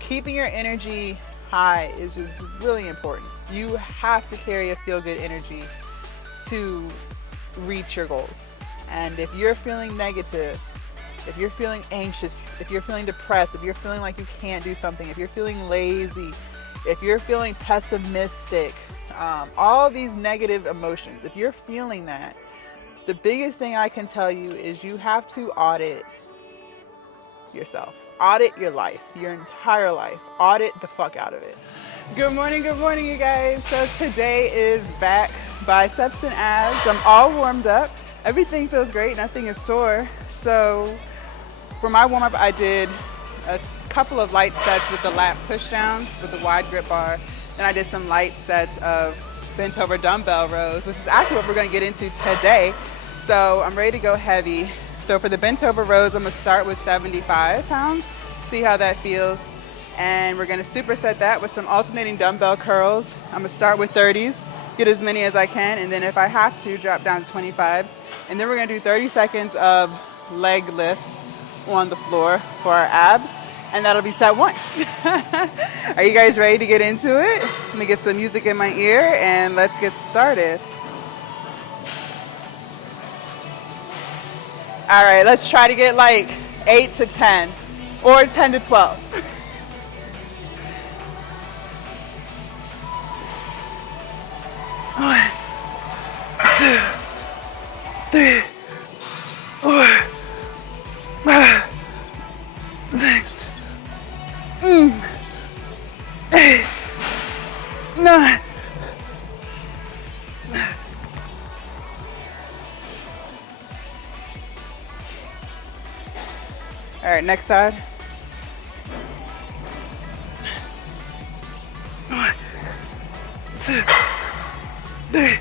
Keeping your energy high is just really important. You have to carry a feel-good energy to reach your goals. And if you're feeling negative, if you're feeling anxious, if you're feeling depressed, if you're feeling like you can't do something, if you're feeling lazy, if you're feeling pessimistic, all these negative emotions, if you're feeling that, the biggest thing I can tell you is you have to audit yourself. Audit your life, your entire life. Audit the fuck out of it. Good morning, you guys. So today is back biceps and abs. I'm all warmed up. Everything feels great, nothing is sore. So for my warm up, I did a couple of light sets with the lat push downs with the wide grip bar. Then I did some light sets of bent over dumbbell rows, which is actually what we're gonna get into today. So I'm ready to go heavy. So for the bent over rows, I'm gonna start with 75 pounds, see how that feels. And we're gonna superset that with some alternating dumbbell curls. I'm gonna start with 30s, get as many as I can, and then if I have to, drop down to 25s. And then we're gonna do 30 seconds of leg lifts on the floor for our abs, and that'll be set one. Are you guys ready to get into it? Let me get some music in my ear and let's get started. All right, let's try to get like 8 to 10 or 10 to 12. One, two, three, 4, 5, 6, 8, 9. All right, next side. 1, 2, 3,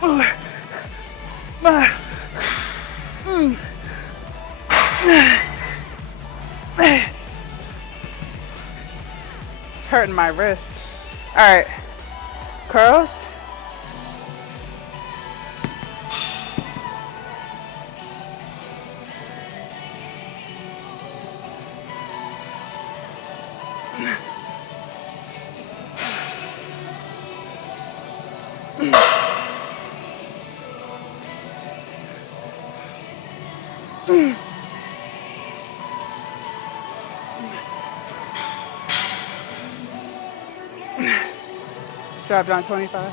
4, 5. It's hurting my wrist. All right, curls. Drop down 25s.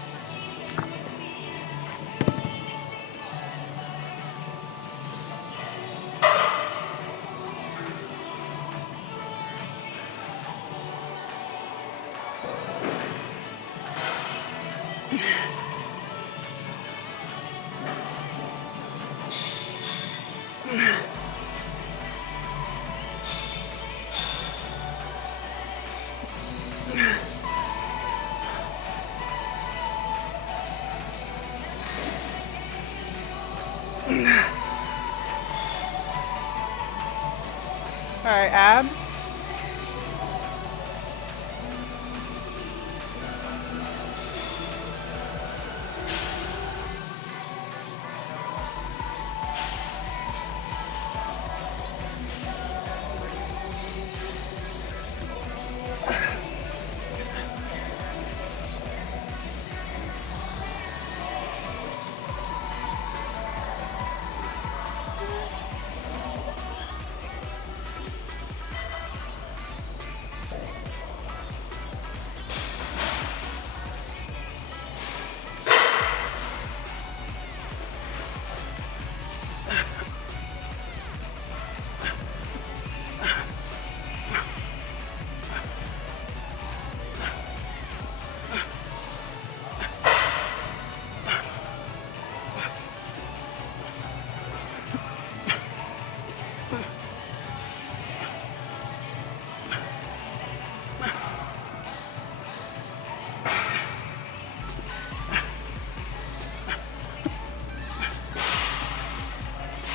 All right, abs.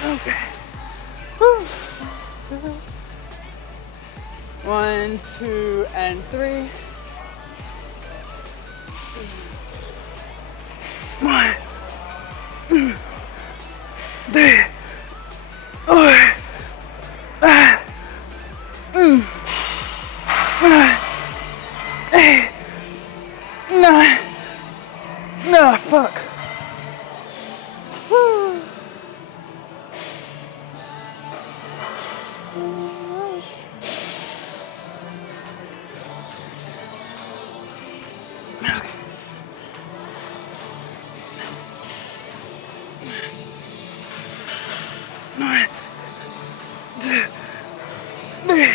Okay. Whew. 1, 2, and 3. 1, Ah, fuck. Woo. Okay.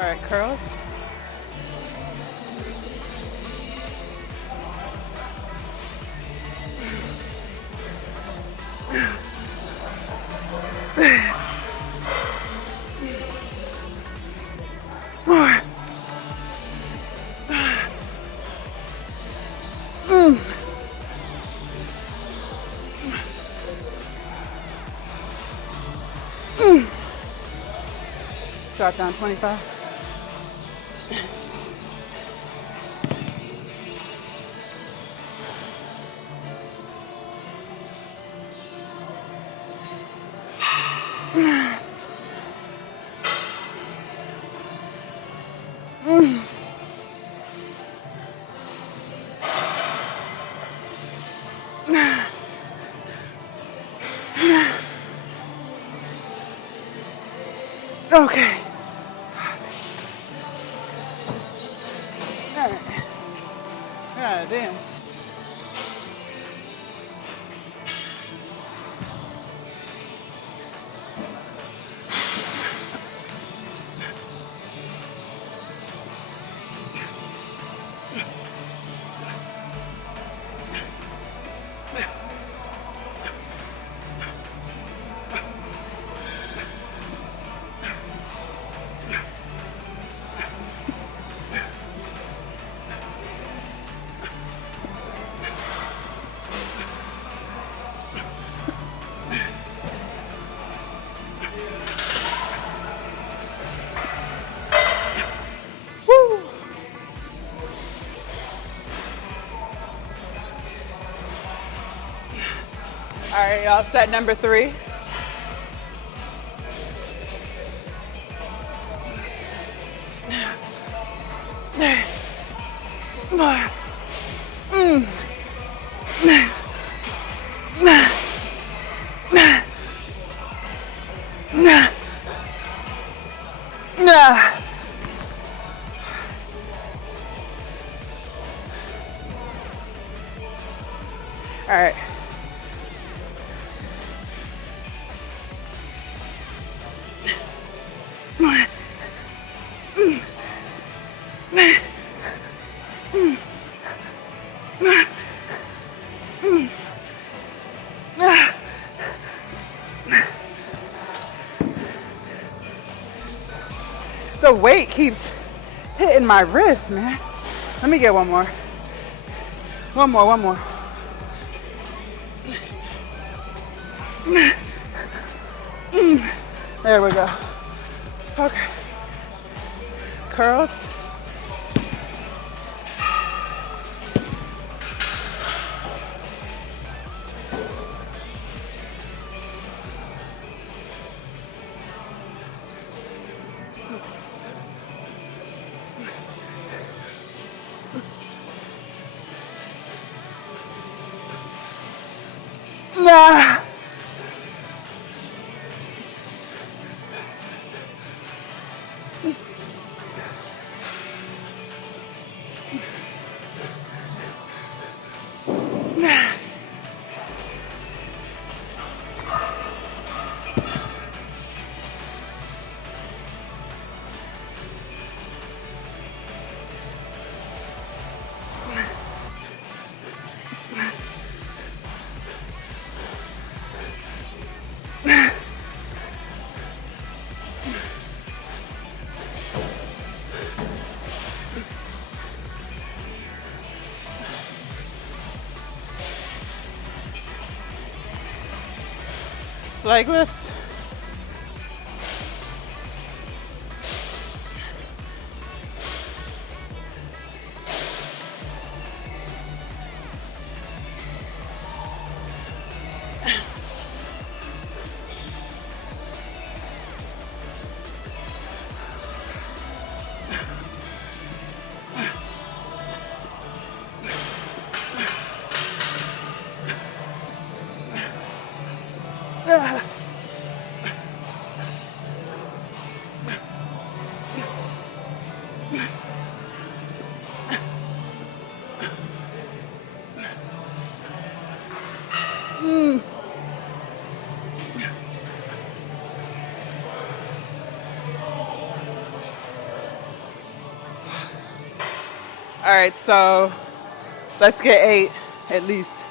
All right, curls. More. Drop down 25. Okay. All right. God damn. Woo. All right, y'all, set number 3. More. All right. The weight keeps hitting my wrist, man. Let me get one more. One more. There we go. Okay. Curls. Nah. Leg lifts. All right, so let's get 8 at least.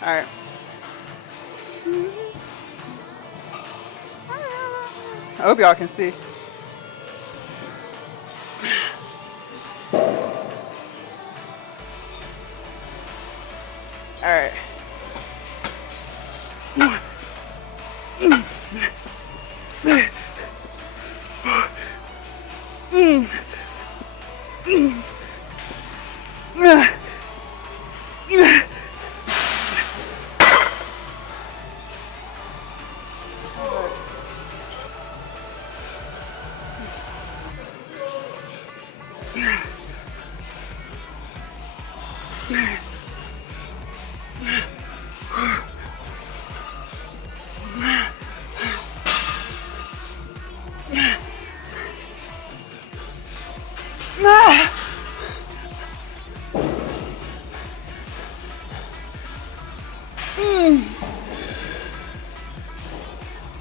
All right. I hope y'all can see. All right.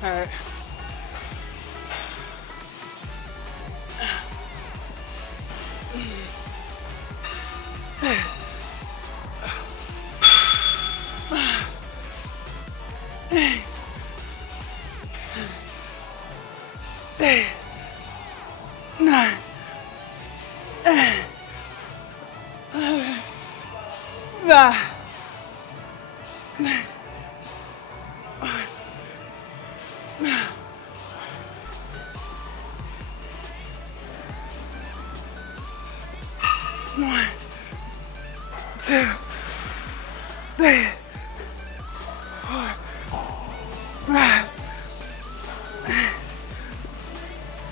All right. Nine. One, two, three, 4, 5,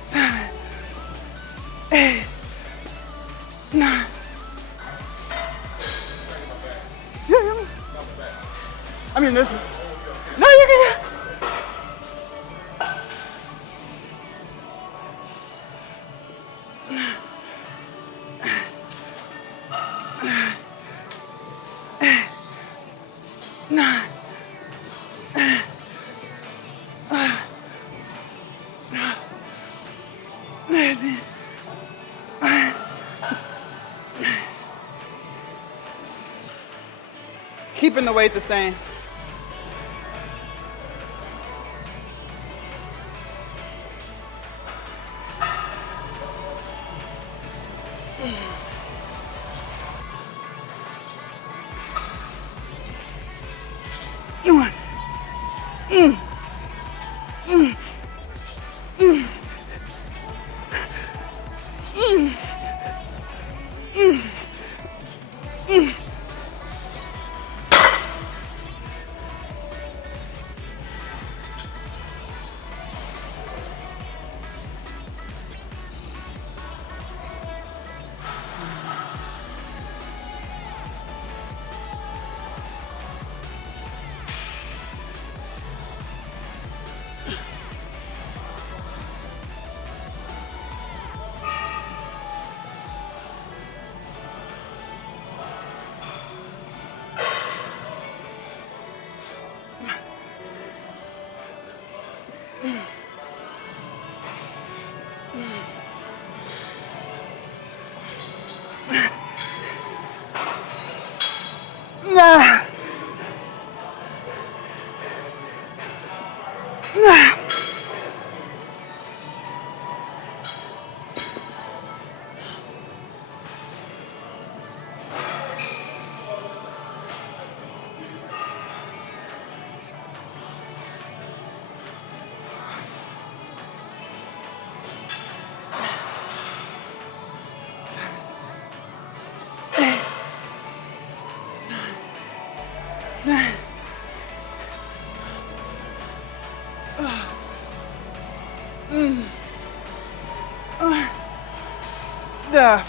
7, 8, 9. I mean, this. No, you can. Keeping the weight the same.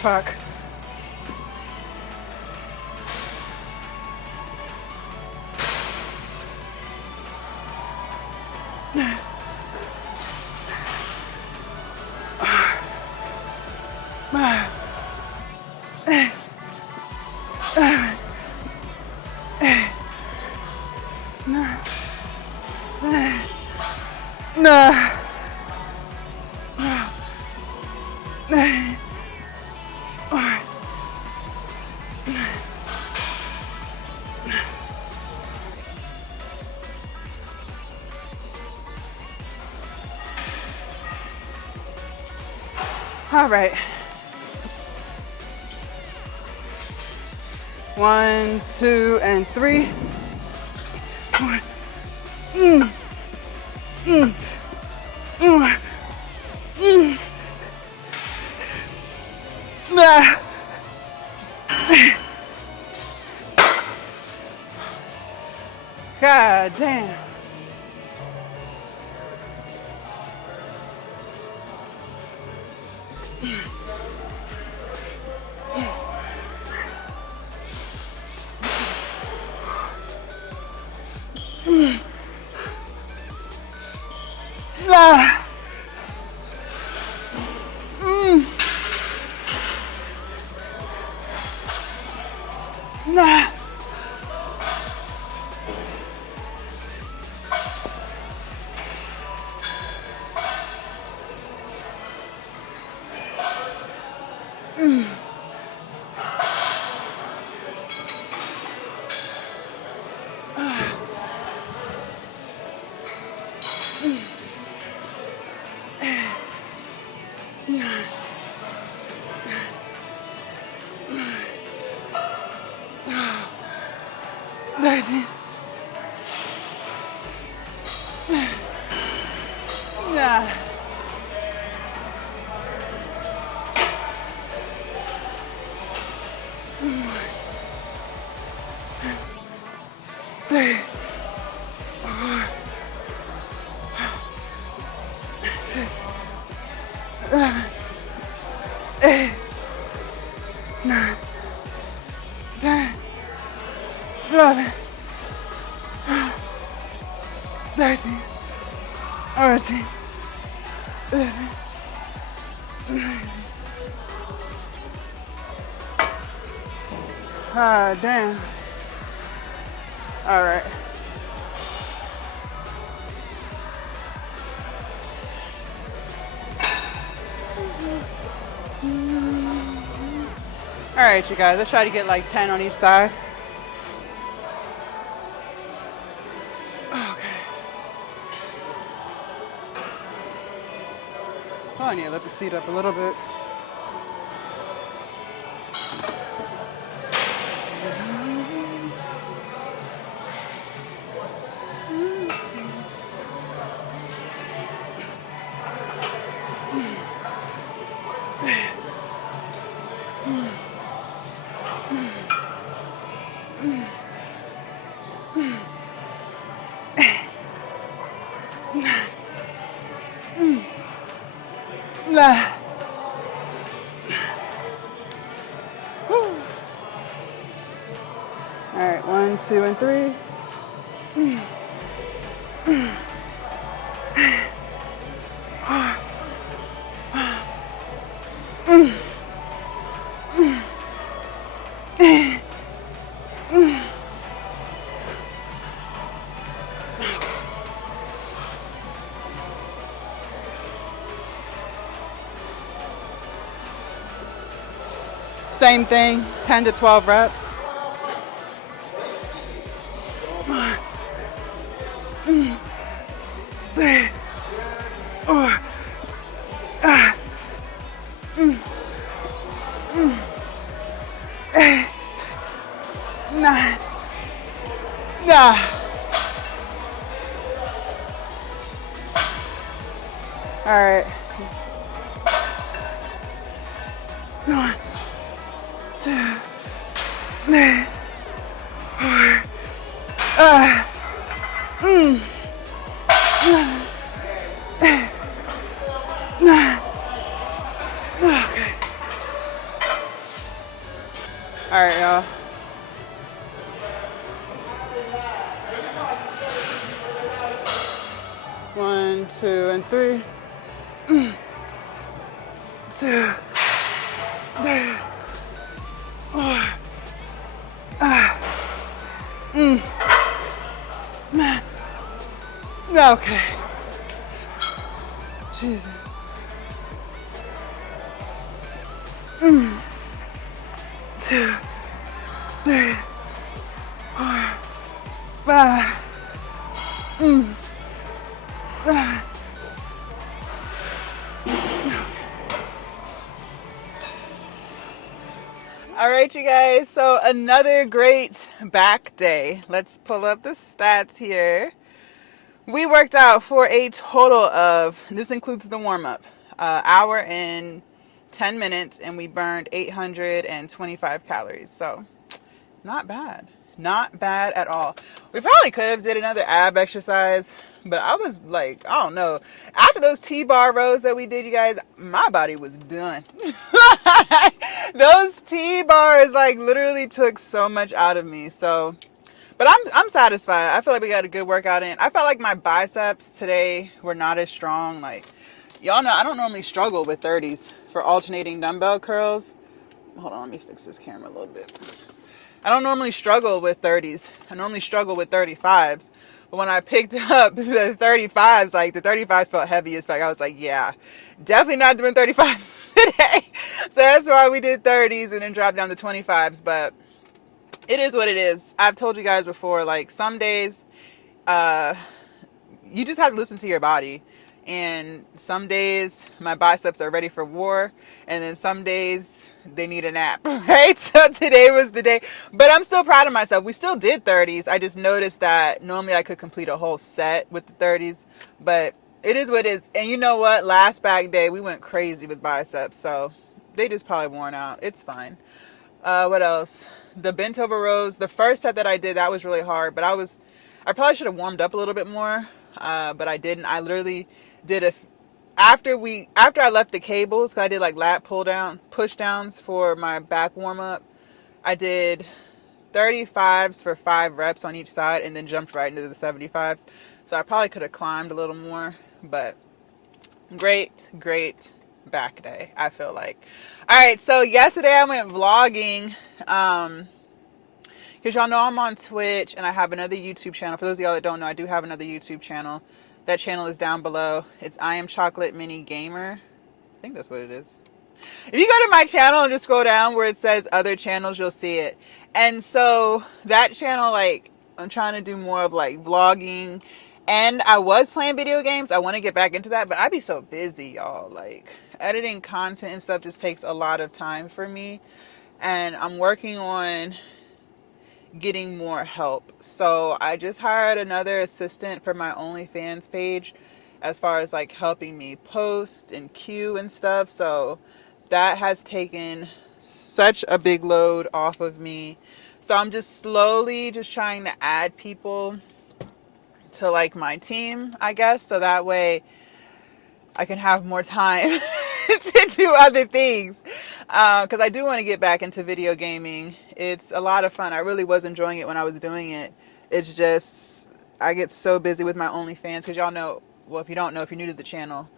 Fuck. All right. 1, 2, and 3. God damn. Ah, damn. All right. All right, you guys, let's try to get like 10 on each side. Okay. Oh, I need to lift the seat up a little bit. All right, 1, 2, and 3. Same thing, 10 to 12 reps. All right. 1, 2, 3, 4. Okay. All right, y'all. One, 2, and 3. 2, 3, 4. Okay. Jesus. 2, 3, 4, 5. All right, you guys. So another great back day. Let's pull up the stats here. We worked out for a total of, this includes the warm-up, hour and 10 minutes, and we burned 825 calories. So not bad. Not bad at all. We probably could have did another ab exercise, but I was like, I don't know. After those T-bar rows that we did, you guys, my body was done. Those T-bars like literally took so much out of me. So, but I'm satisfied. I feel like we got a good workout in. I felt like my biceps today were not as strong. Like, y'all know I don't normally struggle with 30s for alternating dumbbell curls. Hold on, let me fix this camera a little bit. I don't normally struggle with 30s. I normally struggle with 35s. But when I picked up the 35s, like the 35s felt heavy as fuck. I was like, yeah, definitely not doing 35s today. So that's why we did 30s and then dropped down to 25s. But it is what it is. I've told you guys before, like some days, you just have to listen to your body. And some days my biceps are ready for war, and then some days they need a nap, right? So today was the day, but I'm still proud of myself. We still did 30s. I just noticed that normally I could complete a whole set with the 30s, but it is what it is. And you know what? Last back day we went crazy with biceps, so they just probably worn out. It's fine. What else? The bent over rows. The first set that I did, that was really hard, but I probably should have warmed up a little bit more, but I didn't. I literally did after I left the cables, cause I did like lat push downs for my back warm up. I did 35s for 5 reps on each side, and then jumped right into the 75s. So I probably could have climbed a little more, but great back day, I feel like. All right, so yesterday I went vlogging. Because y'all know I'm on Twitch and I have another YouTube channel. For those of y'all that don't know, I do have another YouTube channel. That channel is down below. It's I Am Chocolate Mini Gamer. I think that's what it is. If you go to my channel and just scroll down where it says other channels, you'll see it. And so that channel, like, I'm trying to do more of like vlogging. And I was playing video games. I want to get back into that, but I'd be so busy, y'all. Like, editing content and stuff just takes a lot of time for me. And I'm working on getting more help. So I just hired another assistant for my OnlyFans page as far as like helping me post and queue and stuff. So that has taken such a big load off of me. So I'm just slowly just trying to add people to like my team, I guess, so that way I can have more time to do other things. Because I do want to get back into video gaming. It's a lot of fun. I really was enjoying it when I was doing it. It's just, I get so busy with my OnlyFans. Because y'all know, well, if you don't know, if you're new to the channel,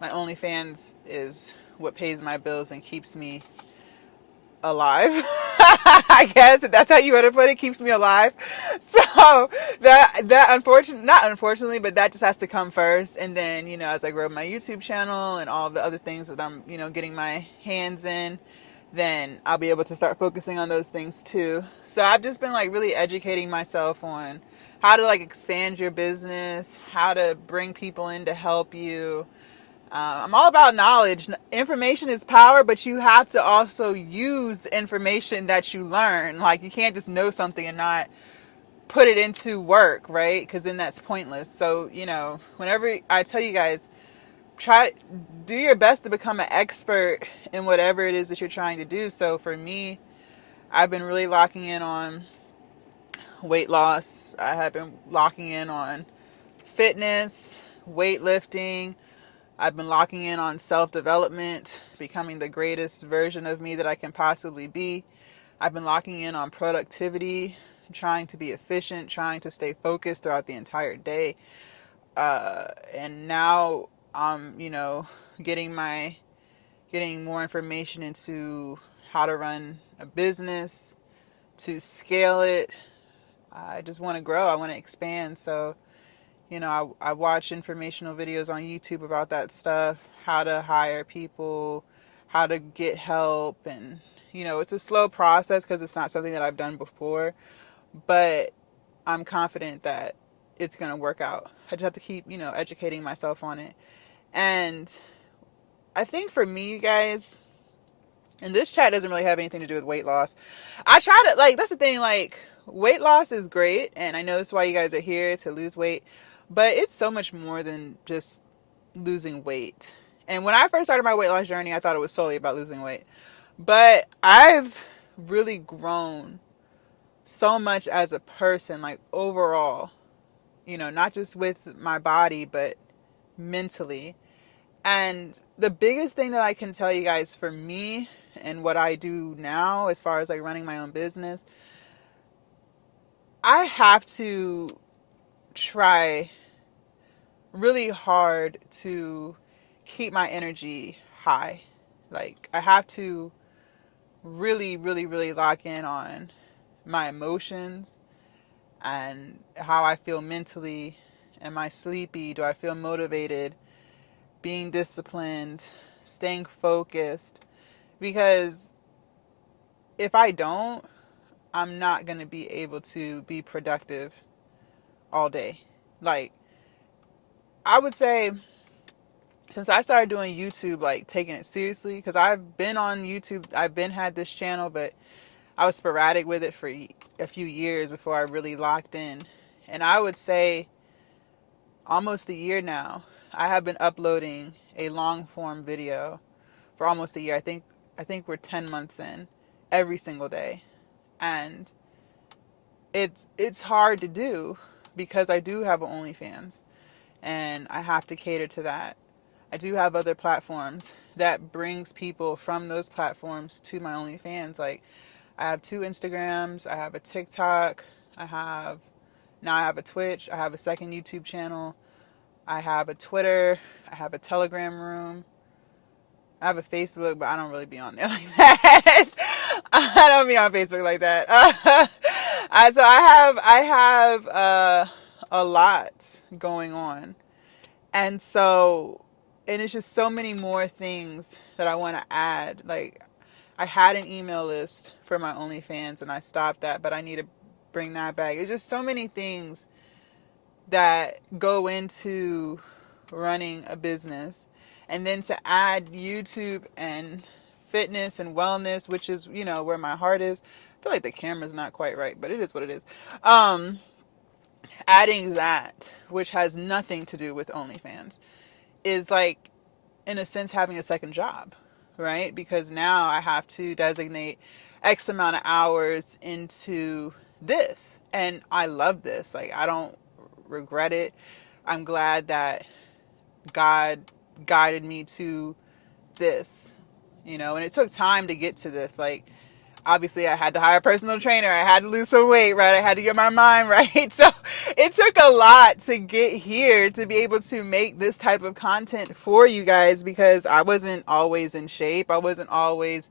my OnlyFans is what pays my bills and keeps me alive. I guess if that's how you want to put it, keeps me alive. So not unfortunately, but that just has to come first. And then, as I grow my YouTube channel and all of the other things that I'm, getting my hands in, then I'll be able to start focusing on those things too. So I've just been like really educating myself on how to like expand your business, how to bring people in to help you. I'm all about knowledge. Information is power, but you have to also use the information that you learn. Like, you can't just know something and not put it into work, right? Because then that's pointless. So, whenever I tell you guys, do your best to become an expert in whatever it is that you're trying to do. So for me, I've been really locking in on weight loss. I have been locking in on fitness, weightlifting. I've been locking in on self-development, becoming the greatest version of me that I can possibly be. I've been locking in on productivity, trying to be efficient, trying to stay focused throughout the entire day. And now I'm, getting more information into how to run a business, to scale it. I just want to grow. I want to expand. So, I watch informational videos on YouTube about that stuff, how to hire people, how to get help. And, it's a slow process because it's not something that I've done before, but I'm confident that it's going to work out. I just have to keep, educating myself on it. And I think for me, you guys, and this chat doesn't really have anything to do with weight loss. I try to, that's the thing, weight loss is great, and I know that's why you guys are here, to lose weight, but it's so much more than just losing weight. And when I first started my weight loss journey, I thought it was solely about losing weight. But I've really grown so much as a person, overall, not just with my body, but mentally. And the biggest thing that I can tell you guys, for me and what I do now, as far as running my own business, I have to try really hard to keep my energy high. I have to really, really, really lock in on my emotions and how I feel mentally. Am I sleepy? Do I feel motivated? Being disciplined, staying focused. Because if I don't, I'm not going to be able to be productive all day. I would say, since I started doing YouTube, taking it seriously, because I've been on YouTube, had this channel, but I was sporadic with it for a few years before I really locked in. And I would say almost a year now, I have been uploading a long form video for almost a year. I think we're 10 months in, every single day. And it's hard to do because I do have an OnlyFans and I have to cater to that. I do have other platforms that brings people from those platforms to my OnlyFans. I have 2 Instagrams, I have a TikTok, I have a Twitch, I have a second YouTube channel, I have a Twitter, I have a Telegram room, I have a Facebook, but I don't really be on there like that. I don't be on Facebook like that. So I have a lot going on, and it's just so many more things that I want to add. I had an email list for my OnlyFans, and I stopped that, but I need to bring that back. It's just so many things that go into running a business. And then to add YouTube and fitness and wellness, which is, where my heart is. I feel like the camera's not quite right, but it is what it is. Adding that, which has nothing to do with OnlyFans, is in a sense, having a second job, right? Because now I have to designate X amount of hours into this. And I love this. I don't regret it. I'm glad that God guided me to this, and it took time to get to this. Obviously I had to hire a personal trainer. I had to lose some weight, right? I had to get my mind right. So it took a lot to get here to be able to make this type of content for you guys, because I wasn't always in shape. I wasn't always,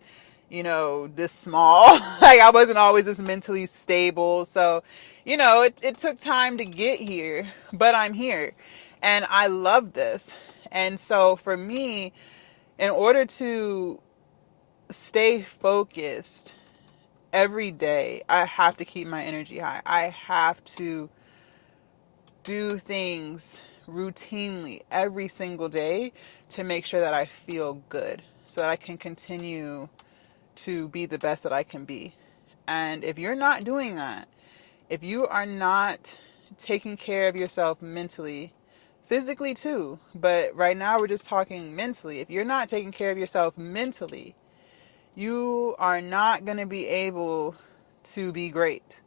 this small. I wasn't always this mentally stable. So, it took time to get here, but I'm here and I love this. And so for me, in order to stay focused every day, I have to keep my energy high. I have to do things routinely every single day to make sure that I feel good, so that I can continue to be the best that I can be. And if you're not doing that, if you are not taking care of yourself mentally, physically too, but right now we're just talking mentally. If you're not taking care of yourself mentally, you are not going to be able to be great,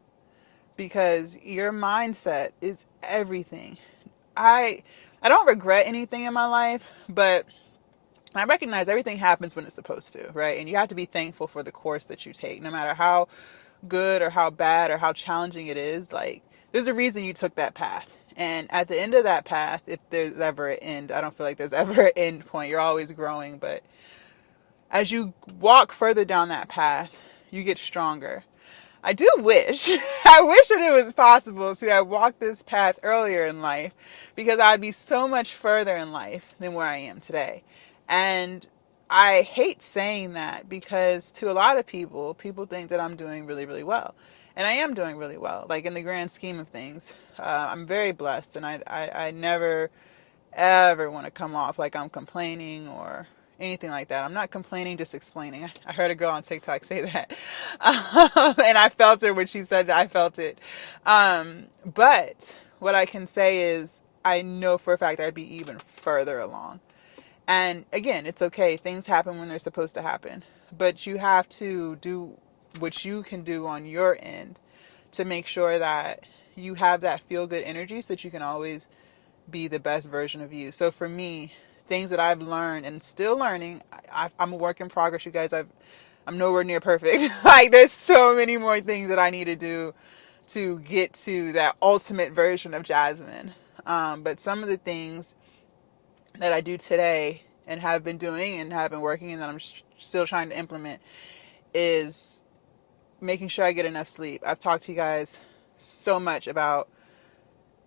because your mindset is everything. I don't regret anything in my life, but I recognize everything happens when it's supposed to, right? And you have to be thankful for the course that you take, no matter how good or how bad or how challenging it is. There's a reason you took that path. And at the end of that path, if there's ever an end, I don't feel like there's ever an end point. You're always growing, but as you walk further down that path, you get stronger. I do wish, I wish that it was possible to have walked this path earlier in life, because I'd be so much further in life than where I am today. And I hate saying that because to a lot of people, people think that I'm doing really, really well. And I am doing really well, like in the grand scheme of things. I'm very blessed, and I never ever want to come off like I'm complaining or anything like that. I'm not complaining, just explaining. I heard a girl on TikTok say that. And I felt her when she said that. I felt it. But what I can say is I know for a fact I'd be even further along. And again, it's okay. Things happen when they're supposed to happen. But you have to do what you can do on your end to make sure that you have that feel good energy so that you can always be the best version of you. So for me, things that I've learned and still learning, I'm a work in progress, you guys. I'm nowhere near perfect. Like there's so many more things that I need to do to get to that ultimate version of Jasmine. But some of the things that I do today and have been doing and have been working and that I'm still trying to implement is making sure I get enough sleep. I've talked to you guys so much about,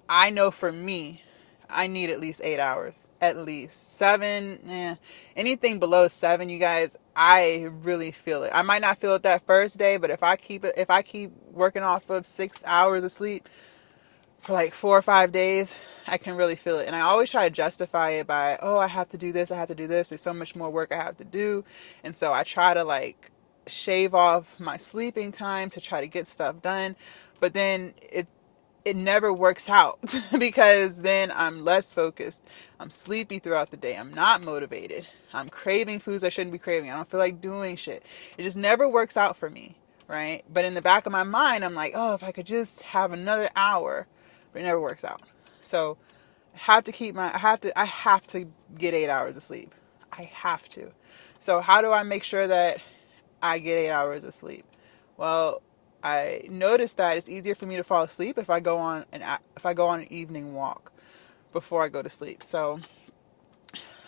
I know for me, I need at least 8 hours, at least 7. Anything below 7, you guys, I really feel it. I might not feel it that first day, but if I keep working off of 6 hours of sleep for like 4 or 5 days, I can really feel it. And I always try to justify it by, oh, I have to do this, I have to do this. There's so much more work I have to do. And so I try to like shave off my sleeping time to try to get stuff done. But then it never works out because then I'm less focused. I'm sleepy throughout the day. I'm not motivated. I'm craving foods I shouldn't be craving. I don't feel like doing shit. It just never works out for me, right? But in the back of my mind, I'm like, oh, if I could just have another hour, but it never works out. So I have to get 8 hours of sleep. I have to. So how do I make sure that I get 8 hours of sleep? Well, I noticed that it's easier for me to fall asleep if I go on an evening walk before I go to sleep. So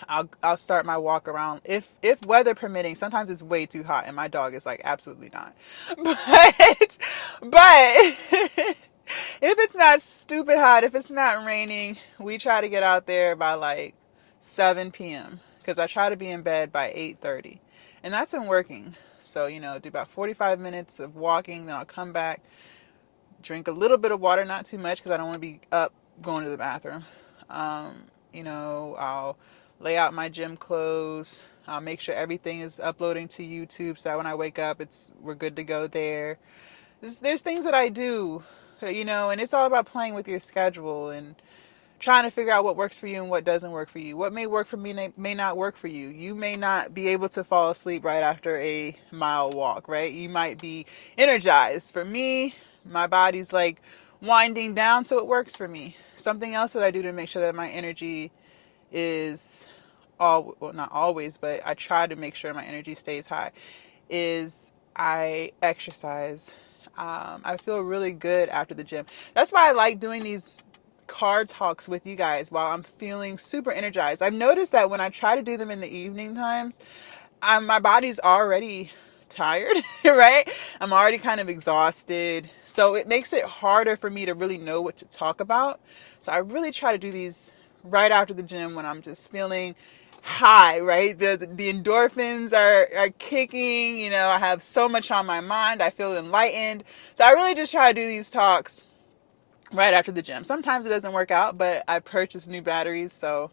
I'll start my walk around, if weather permitting. Sometimes it's way too hot and my dog is like absolutely not. But if it's not stupid hot, if it's not raining, we try to get out there by like 7 p.m. because I try to be in bed by 8:30. And that's in working. So, do about 45 minutes of walking, then I'll come back, drink a little bit of water, not too much because I don't want to be up going to the bathroom. Um, I'll lay out my gym clothes. I'll make sure everything is uploading to YouTube so that when I wake up, we're good to go there. There's things that I do, and it's all about playing with your schedule and trying to figure out what works for you and what doesn't work for you. What may work for me may not work for you. You may not be able to fall asleep right after a mile walk, right? You might be energized. For me, my body's like winding down, so it works for me. Something else that I do to make sure that my energy is not always, but I try to make sure my energy stays high, is I exercise. I feel really good after the gym. That's why I like doing these car talks with you guys while I'm feeling super energized. I've noticed that when I try to do them in the evening times, my body's already tired, right? I'm already kind of exhausted. So it makes it harder for me to really know what to talk about. So I really try to do these right after the gym when I'm just feeling high, right? The endorphins are kicking. I have so much on my mind. I feel enlightened. So I really just try to do these talks right after the gym. Sometimes it doesn't work out, but I purchased new batteries, so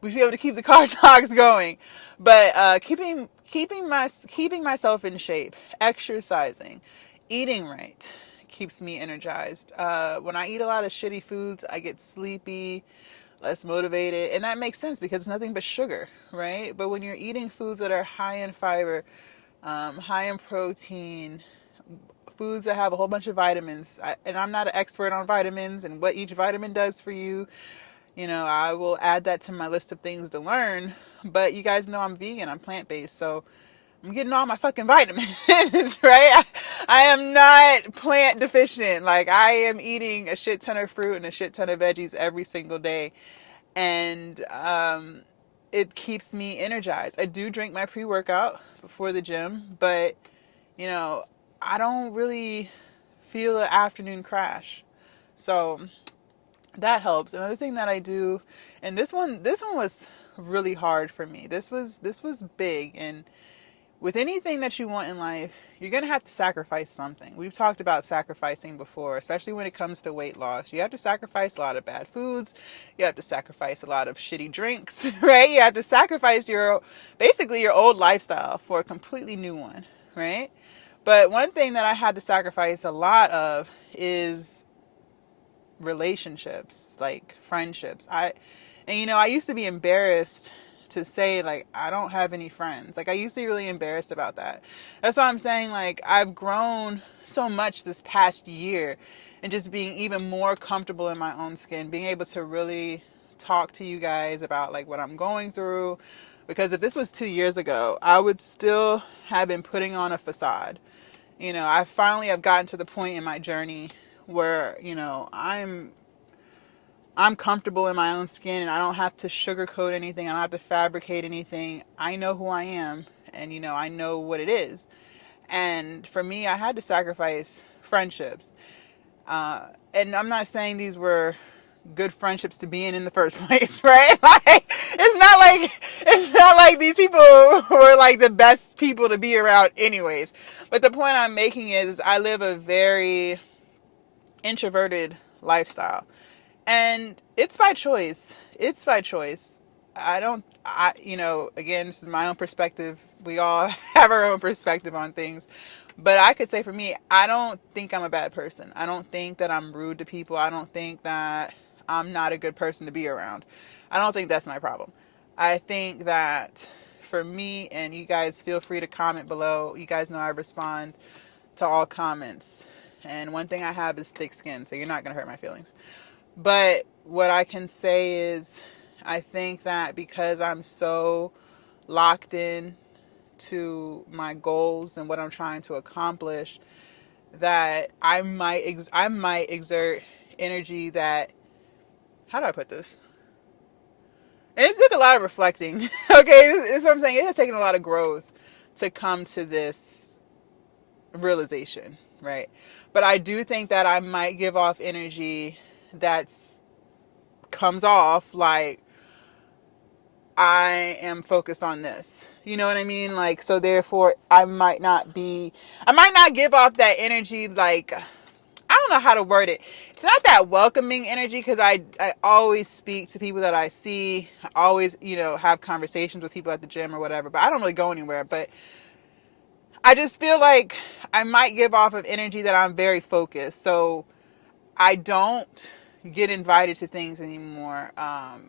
we be able to keep the car talks going. But keeping myself in shape, exercising, eating right keeps me energized. When I eat a lot of shitty foods, I get sleepy, less motivated, and that makes sense because it's nothing but sugar, right? But when you're eating foods that are high in fiber, high in protein, foods that have a whole bunch of vitamins, and I'm not an expert on vitamins and what each vitamin does for you. I will add that to my list of things to learn. But you guys know I'm vegan, I'm plant-based, so I'm getting all my fucking vitamins, right? I am not plant deficient. Like, I am eating a shit ton of fruit and a shit ton of veggies every single day. And it keeps me energized. I do drink my pre-workout before the gym, but, I don't really feel an afternoon crash. So that helps. Another thing that I do, and this one was really hard for me. This was big, and with anything that you want in life, you're going to have to sacrifice something. We've talked about sacrificing before, especially when it comes to weight loss. You have to sacrifice a lot of bad foods. You have to sacrifice a lot of shitty drinks, right? You have to sacrifice basically your old lifestyle for a completely new one, right? But one thing that I had to sacrifice a lot of is relationships, like friendships. I used to be embarrassed to say, like, I don't have any friends. Like, I used to be really embarrassed about that. That's why I'm saying, like, I've grown so much this past year, and just being even more comfortable in my own skin, being able to really talk to you guys about like what I'm going through. Because if this was 2 years ago, I would still have been putting on a facade. I finally have gotten to the point in my journey where, I'm comfortable in my own skin, and I don't have to sugarcoat anything. I don't have to fabricate anything. I know who I am, and I know what it is. And for me, I had to sacrifice friendships. Uh, and I'm not saying these were good friendships to be in the first place, right? Like, it's not like these people were like the best people to be around anyways. But the point I'm making is I live a very introverted lifestyle. And it's by choice. It's by choice. Again, this is my own perspective. We all have our own perspective on things. But I could say for me, I don't think I'm a bad person. I don't think that I'm rude to people. I don't think that I'm not a good person to be around. I don't think that's my problem. I think that for me, and you guys feel free to comment below. You guys know I respond to all comments. And one thing I have is thick skin, so you're not going to hurt my feelings. But what I can say is, I think that because I'm so locked in to my goals and what I'm trying to accomplish, that I might exert energy that, how do I put this? And it took a lot of reflecting. Okay, this is what I'm saying. It has taken a lot of growth to come to this realization, right? But I do think that I might give off energy that's comes off like I am focused on this. You know what I mean? Like, so therefore I might not give off that energy. Like, I don't know how to word it. It's not that welcoming energy, because I always speak to people that I see. I always, have conversations with people at the gym or whatever, but I don't really go anywhere. But I just feel like I might give off of energy that I'm very focused. So I don't get invited to things anymore.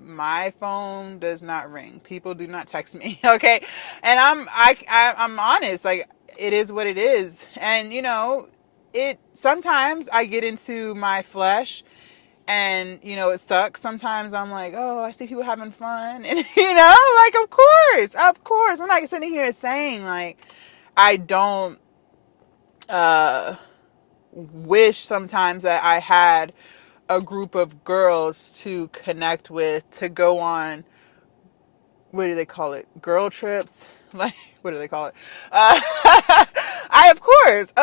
My phone does not ring. People do not text me. Okay, and I'm honest. Like, it is what it is, and it sometimes I get into my flesh, and it sucks. Sometimes I'm like, oh, I see people having fun, and like, of course, I'm not sitting here saying like I don't wish sometimes that I had a group of girls to connect with, to go on, what do they call it, girl trips, like, what do they call it, I of course,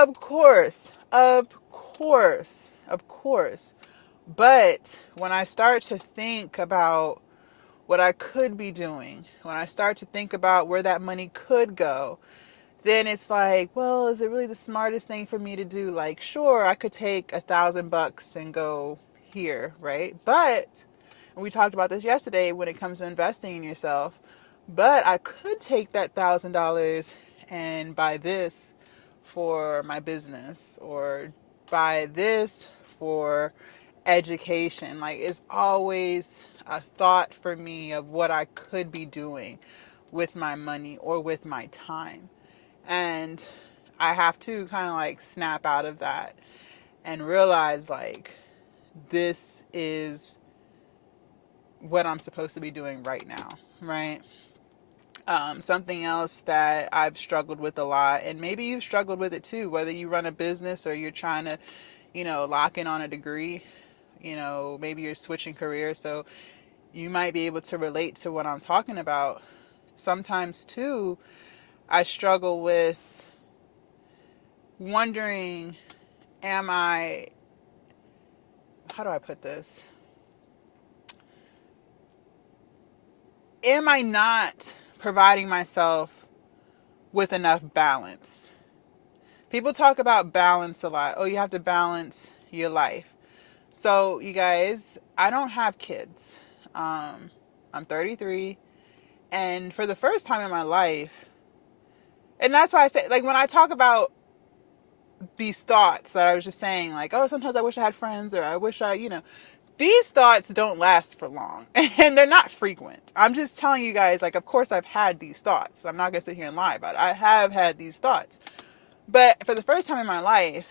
but when I start to think about what I could be doing, when I start to think about where that money could go, then it's like, well, is it really the smartest thing for me to do? Like, sure, I could take $1,000 and go here, right? But we talked about this yesterday when it comes to investing in yourself. But I could take that $1,000 and buy this for my business, or buy this for education. Like, it's always a thought for me of what I could be doing with my money or with my time. And I have to kind of like snap out of that and realize, like, this is what I'm supposed to be doing right now, right? Something else that I've struggled with a lot, and maybe you've struggled with it too, whether you run a business or you're trying to, lock in on a degree, maybe you're switching careers, so you might be able to relate to what I'm talking about. Sometimes too, I struggle with wondering, am I, how do I put this? am I not providing myself with enough balance? People talk about balance a lot. Oh, you have to balance your life. So, you guys, I don't have kids. I'm 33, and for the first time in my life, and that's why I say, like, when I talk about these thoughts that I was just saying, like, oh, sometimes I wish I had friends, or I wish these thoughts don't last for long, and they're not frequent. I'm just telling you guys, like, of course I've had these thoughts. I'm not going to sit here and lie about it. I have had these thoughts. But for the first time in my life,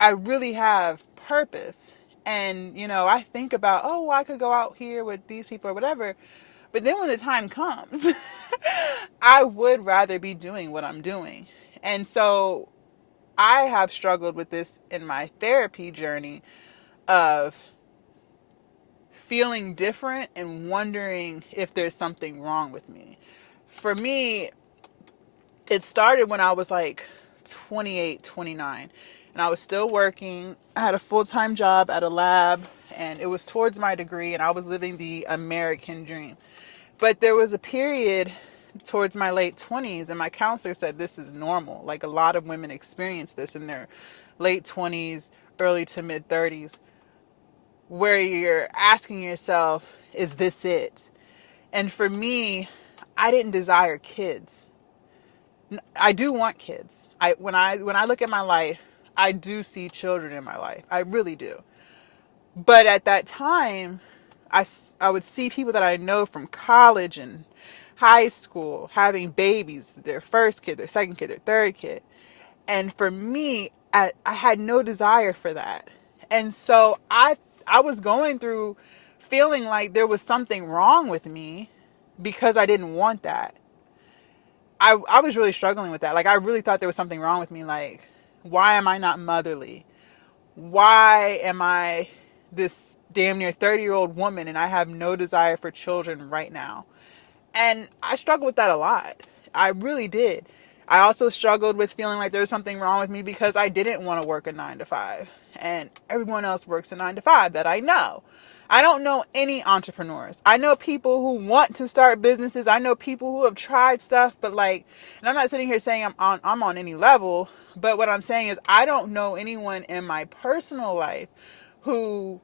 I really have purpose. And, I think about, oh, well, I could go out here with these people or whatever. But then when the time comes, I would rather be doing what I'm doing. And so I have struggled with this in my therapy journey of feeling different and wondering if there's something wrong with me. For me, it started when I was like 28, 29, and I was still working. I had a full-time job at a lab, and it was towards my degree, and I was living the American dream. But there was a period towards my late 20s, and my counselor said this is normal. Like, a lot of women experience this in their late 20s, early to mid 30s, where you're asking yourself, is this it? And for me, I didn't desire kids. I do want kids. When I look at my life, I do see children in my life. I really do. But at that time, I would see people that I know from college and high school having babies, their first kid, their second kid, their third kid. And for me, I had no desire for that. And so I was going through feeling like there was something wrong with me because I didn't want that. I was really struggling with that. Like, I really thought there was something wrong with me. Like, why am I not motherly? Why am I this damn near 30-year-old woman and I have no desire for children right now? And I struggled with that a lot. I really did. I also struggled with feeling like there was something wrong with me because I didn't want to work a 9 to 5. And everyone else works a 9 to 5 that I know. I don't know any entrepreneurs. I know people who want to start businesses. I know people who have tried stuff, but like, and I'm not sitting here saying I'm on any level, but what I'm saying is I don't know anyone in my personal life who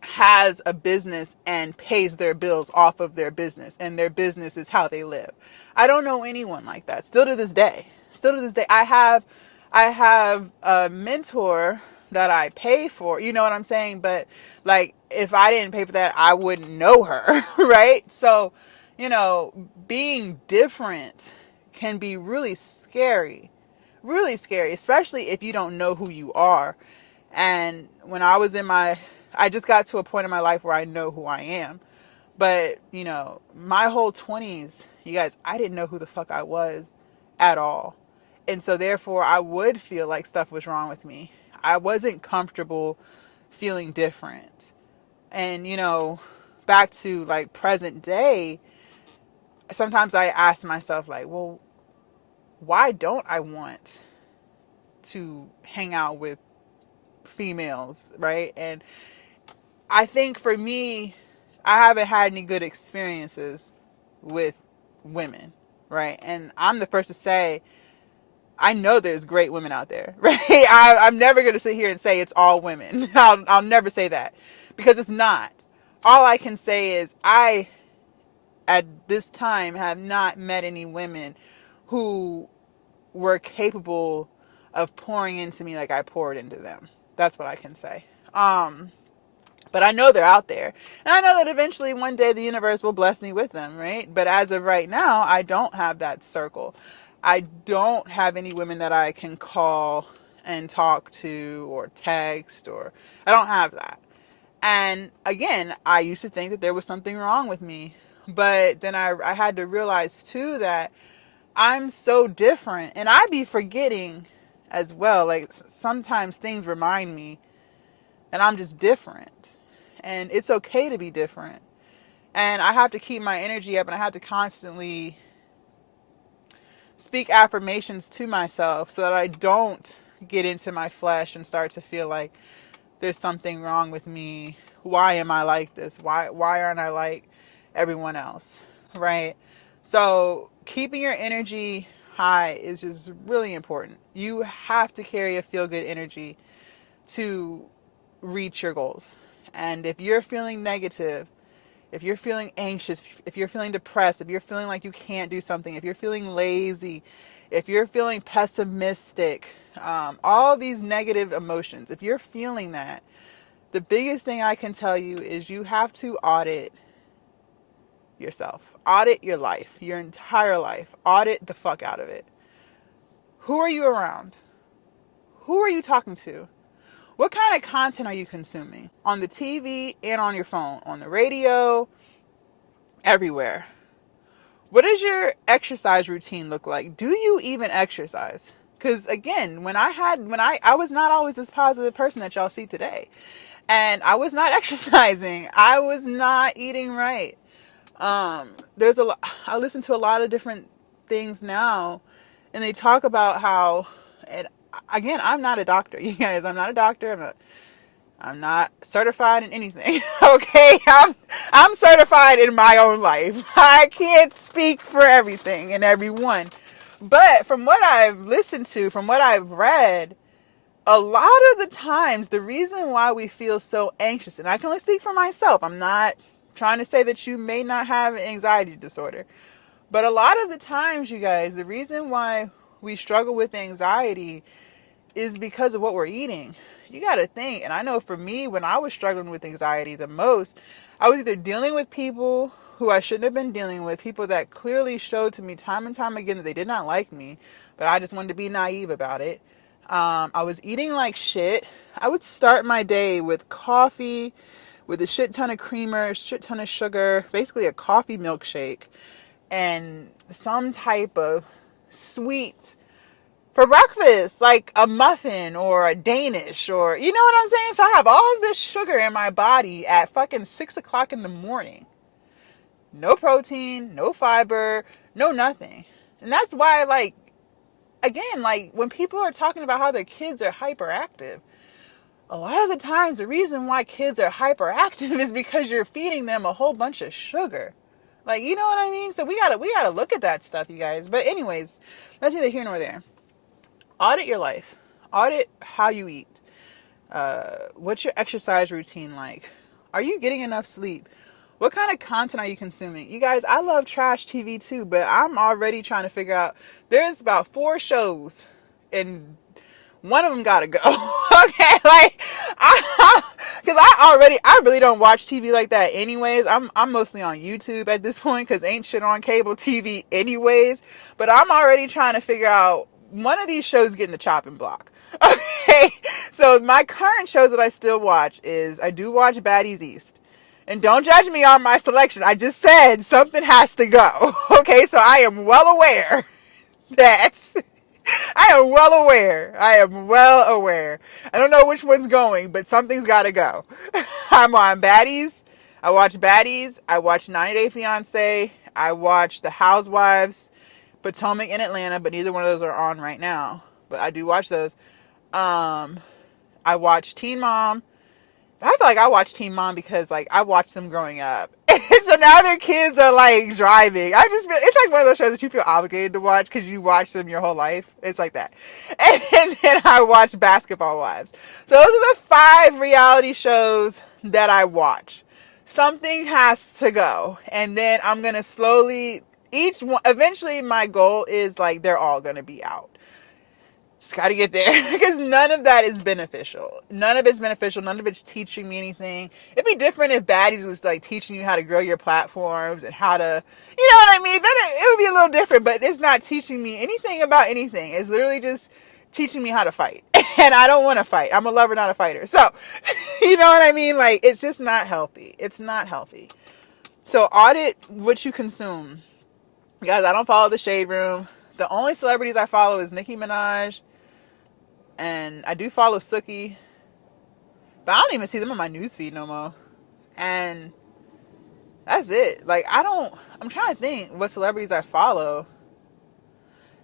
has a business and pays their bills off of their business, and their business is how they live. I don't know anyone like that. Still to this day. I have a mentor that I pay for, you know what I'm saying? But like, if I didn't pay for that, I wouldn't know her, right? So, being different can be really scary. Really scary, especially if you don't know who you are. And when I just got to a point in my life where I know who I am. But, my whole 20s, you guys, I didn't know who the fuck I was at all. And so therefore I would feel like stuff was wrong with me. I wasn't comfortable feeling different. And, back to like present day, sometimes I ask myself, like, well, why don't I want to hang out with females, right? And I think for me, I haven't had any good experiences with women, right? And I'm the first to say, I know there's great women out there, right? I'm never going to sit here and say it's all women. I'll never say that, because it's not. All I can say is I, at this time, have not met any women who were capable of pouring into me like I poured into them. That's what I can say. But I know they're out there. And I know that eventually one day the universe will bless me with them, right? But as of right now, I don't have that circle. I don't have any women that I can call and talk to or text, or I don't have that. And again, I used to think that there was something wrong with me. But then I had to realize too that I'm so different. And I be forgetting as well. Like, sometimes things remind me and I'm just different. And it's okay to be different. And I have to keep my energy up, and I have to constantly speak affirmations to myself so that I don't get into my flesh and start to feel like there's something wrong with me. Why am I like this? Why aren't I like everyone else, right? So keeping your energy high is just really important. You have to carry a feel good energy to reach your goals. And if you're feeling negative, if you're feeling anxious, if you're feeling depressed, if you're feeling like you can't do something, if you're feeling lazy, if you're feeling pessimistic, all these negative emotions, if you're feeling that, the biggest thing I can tell you is you have to audit yourself. Audit your life, your entire life. Audit the fuck out of it. Who are you around? Who are you talking to? What kind of content are you consuming? On the TV and on your phone, on the radio, everywhere. What does your exercise routine look like? Do you even exercise? Because again, I was not always this positive person that y'all see today. And I was not exercising. I was not eating right. There's a lot, I listen to a lot of different things now, and they talk about how, and again, I'm not a doctor, you guys. I'm not a doctor. I'm not certified in anything. Okay, I'm certified in my own life. I can't speak for everything and everyone, but from what I've listened to, from what I've read, a lot of the times the reason why we feel so anxious, and I can only speak for myself, I'm not trying to say that you may not have an anxiety disorder, but a lot of the times, you guys, the reason why we struggle with anxiety is because of what we're eating. You got to think, and I know for me, when I was struggling with anxiety the most, I was either dealing with people who I shouldn't have been dealing with, people that clearly showed to me time and time again that they did not like me, but I just wanted to be naive about it. I was eating like shit. I would start my day with coffee, with a shit ton of creamer, a shit ton of sugar, basically a coffee milkshake, and some type of sweet for breakfast, like a muffin or a Danish, or you know what I'm saying? So I have all this sugar in my body at fucking 6 o'clock in the morning. No protein, no fiber, no nothing. And that's why, like, again, like when people are talking about how their kids are hyperactive, a lot of the times the reason why kids are hyperactive is because you're feeding them a whole bunch of sugar. Like, you know what I mean? So we gotta look at that stuff, you guys. But anyways, that's neither here nor there. Audit your life. Audit how you eat. What's your exercise routine like? Are you getting enough sleep? What kind of content are you consuming? You guys, I love trash TV too, but I'm already trying to figure out. There's about 4 shows, and one of them gotta go. Okay, like, because I really don't watch TV like that anyways. I'm mostly on YouTube at this point because ain't shit on cable TV anyways. But I'm already trying to figure out one of these shows getting the chopping block. Okay, so my current shows that I still watch is I do watch Baddies East. And don't judge me on my selection. I just said something has to go. Okay, so I am well aware that I am well aware. I am well aware. I don't know which one's going, but something's got to go. I'm on Baddies. I watch Baddies. I watch 90 Day Fiance. I watch The Housewives, Potomac, and Atlanta, but neither one of those are on right now. But I do watch those. I watch Teen Mom. I feel like I watch Teen Mom because, like, I watched them growing up. And so now their kids are, like, driving. I just feel, it's like one of those shows that you feel obligated to watch because you watch them your whole life. It's like that. And then I watch Basketball Wives. So those are the 5 reality shows that I watch. Something has to go. And then I'm going to slowly, each one, eventually my goal is, like, they're all going to be out. Just got to get there because none of that is beneficial. None of it's beneficial. None of it's teaching me anything. It'd be different if Baddies was like teaching you how to grow your platforms and how to, you know what I mean? Then it would be a little different, but it's not teaching me anything about anything. It's literally just teaching me how to fight. And I don't want to fight. I'm a lover, not a fighter. So, you know what I mean? Like, it's just not healthy. It's not healthy. So audit what you consume. Guys, I don't follow the Shade Room. The only celebrities I follow is Nicki Minaj. And I do follow Suki, but I don't even see them on my newsfeed no more. And that's it. Like, I'm trying to think what celebrities I follow.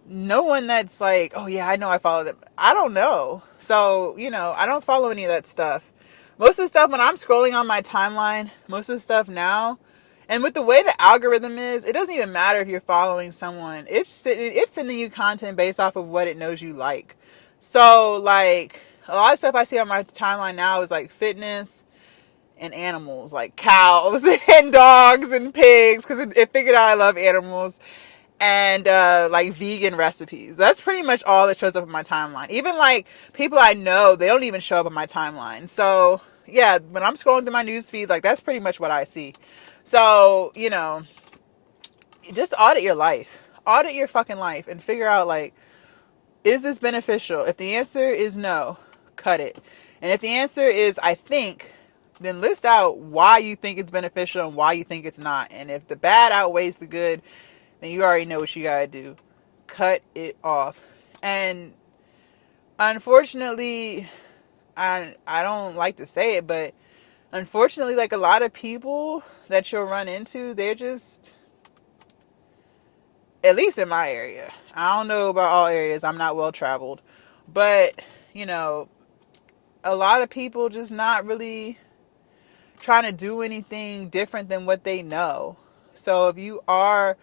No one that's like, oh yeah, I know I follow them. I don't know. So, you know, I don't follow any of that stuff. Most of the stuff when I'm scrolling on my timeline, most of the stuff now, And with the way the algorithm is, it doesn't even matter if you're following someone. It's sending you content based off of what it knows you like. So like a lot of stuff I see on my timeline now is like fitness and animals, like cows and dogs and pigs, because it figured out I love animals, and like vegan recipes. That's pretty much all that shows up on my timeline. Even like people I know, they don't even show up on my timeline. So yeah, when I'm scrolling through my news feed, like that's pretty much what I see. So, you know, just audit your life. Audit your fucking life and figure out like, is this beneficial? If the answer is no, cut it. And if the answer is I think, then list out why you think it's beneficial and why you think it's not. And if the bad outweighs the good, then you already know what you gotta do. Cut it off. And unfortunately, I don't like to say it, but unfortunately, like a lot of people that you'll run into, they're just, at least in my area. I don't know about all areas. I'm not well traveled. But, you know, a lot of people just not really trying to do anything different than what they know. So if you are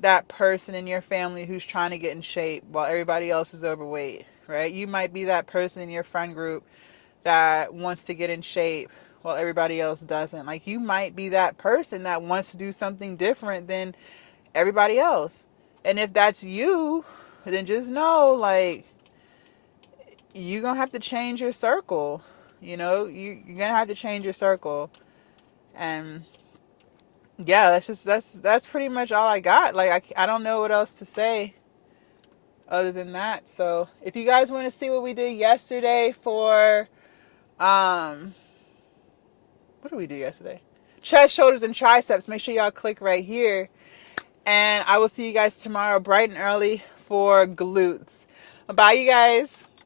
that person in your family who's trying to get in shape while everybody else is overweight, right? You might be that person in your friend group that wants to get in shape while everybody else doesn't. Like you might be that person that wants to do something different than everybody else. And if that's you, then just know like you're gonna have to change your circle. You know, you're gonna have to change your circle. And yeah, that's pretty much all I got. Like I don't know what else to say other than that. So if you guys want to see what we did yesterday for what did we do yesterday? Chest, shoulders, and triceps, make sure y'all click right here. And I will see you guys tomorrow bright and early for glutes. Bye, you guys.